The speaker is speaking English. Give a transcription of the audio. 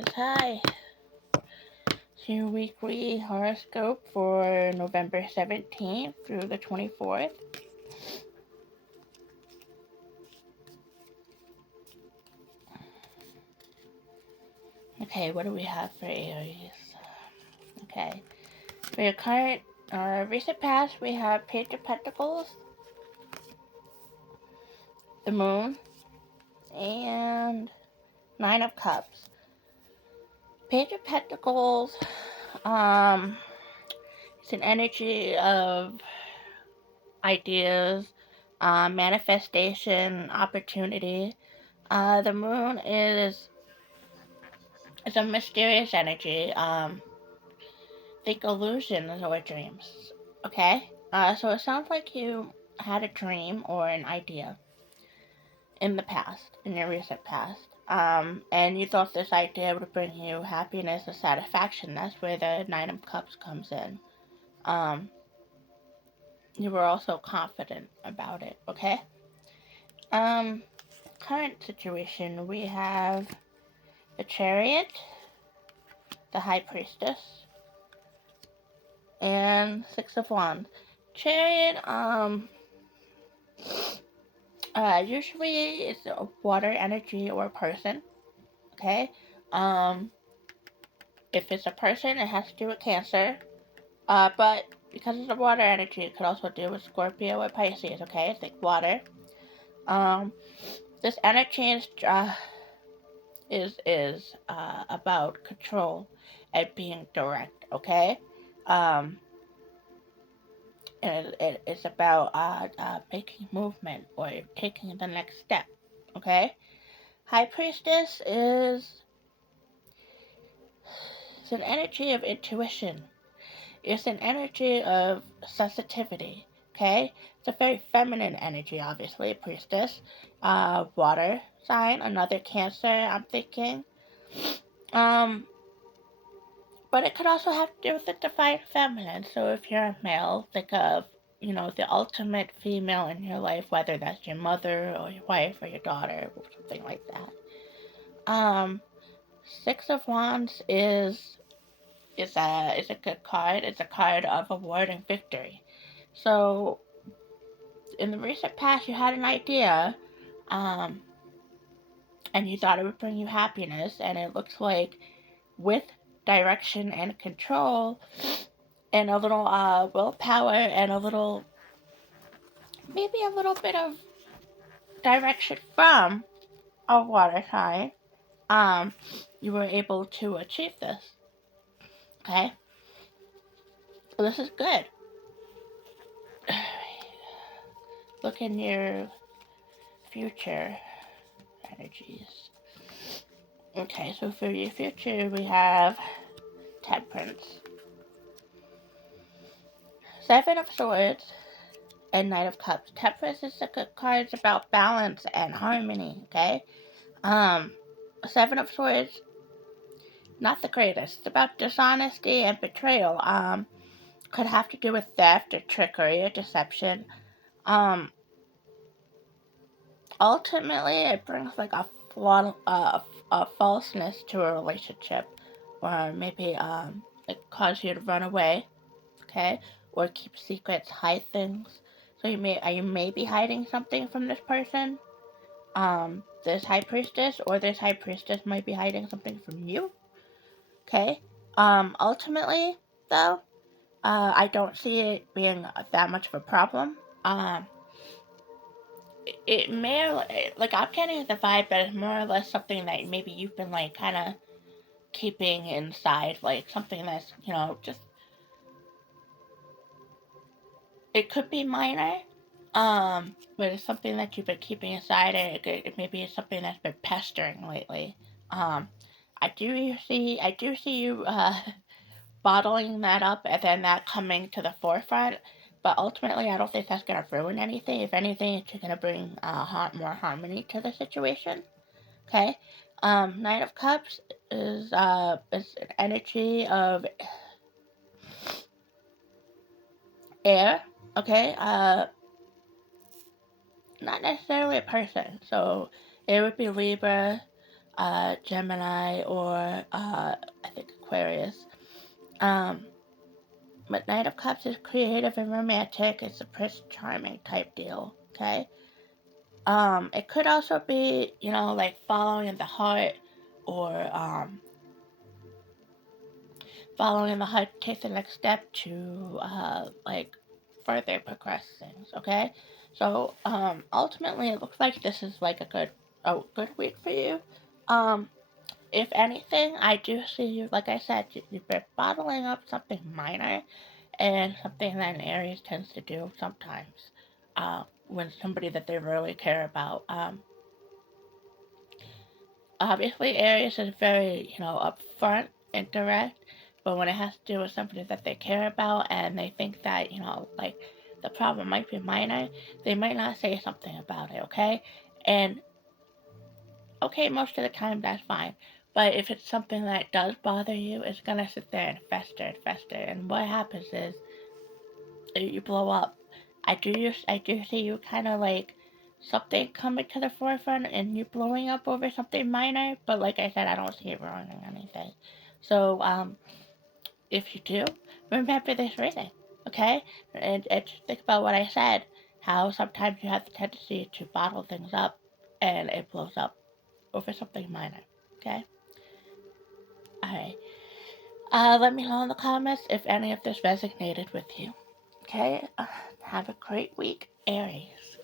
Aries, hi. It's your weekly horoscope for November 17th through the 24th. Okay, what do we have for Aries? Okay, for your current recent past, we have Page of Pentacles, the Moon, and Nine of Cups. Page of Pentacles, it's an energy of ideas, manifestation, opportunity. The Moon is a mysterious energy. Think illusions or dreams. Okay? So it sounds like you had a dream or an idea in the past, in your recent past. And you thought this idea would bring you happiness and satisfaction. That's where the Nine of Cups comes in. You were also confident about it, okay? Current situation, we have the Chariot, the High Priestess, and Six of Wands. Chariot, usually it's a water energy or a person, okay? If it's a person, it has to do with Cancer, but because it's a water energy, it could also do with Scorpio or Pisces, okay? Think water. This energy is about control and being direct, okay? And it's about making movement or taking the next step, okay? High Priestess is it's an energy of intuition. It's an energy of sensitivity, okay? It's a very feminine energy, obviously, Priestess. Water sign, another Cancer, I'm thinking. But it could also have to do with the divine feminine. So if you're a male, think of, the ultimate female in your life, whether that's your mother or your wife or your daughter or something like that. Six of Wands is a good card. It's a card of award and victory. So in the recent past, you had an idea, and you thought it would bring you happiness, and it looks like with direction and control and a little willpower and maybe a little bit of direction from a water sign, you were able to achieve this. Okay? So this is good. Look in your future energies. Okay, so for your future, we have Temperance, Seven of Swords, and Knight of Cups. Temperance is a good card. It's about balance and harmony, okay? Seven of Swords, not the greatest. It's about dishonesty and betrayal. Could have to do with theft or trickery or deception. Ultimately, it brings like a falseness to a relationship, or maybe it cause you to run away, okay, or keep secrets, hide things. So you may be hiding something from this person, this High Priestess, or this High Priestess might be hiding something from you, okay. Ultimately, though, I don't see it being that much of a problem. It may, like, I'm getting the vibe that it's more or less something that maybe you've been, like, kind of keeping inside, like, something that's, just, it could be minor, but it's something that you've been keeping inside, and it maybe it's something that's been pestering lately. I do see you, bottling that up and then that coming to the forefront. But ultimately, I don't think that's going to ruin anything. If anything, it's going to bring more harmony to the situation. Okay? Knight of Cups is an energy of air. Okay? Not necessarily a person. So it would be Libra, Gemini, or I think Aquarius. Um, but Knight of Cups is creative and romantic. It's a Prince Charming type deal. Okay. It could also be, like following the heart, or following the heart takes the next step to like further progress things. Okay. So ultimately, it looks like this is like a good week for you. Um, If anything, I do see you, like I said, you've been bottling up something minor, and something that an Aries tends to do sometimes when somebody that they really care about. Obviously, Aries is very, upfront and direct, but when it has to do with somebody that they care about and they think that, like the problem might be minor, they might not say something about it, okay? And okay, most of the time that's fine. But if it's something that does bother you, it's gonna sit there and fester and fester. And what happens is you blow up. I do see you kind of like something coming to the forefront and you blowing up over something minor. But like I said, I don't see it ruining anything. So if you do, remember this reading, okay? And just think about what I said. How sometimes you have the tendency to bottle things up, and it blows up over something minor. Okay? Alright. Let me know in the comments if any of this resonated with you. Okay? Have a great week, Aries.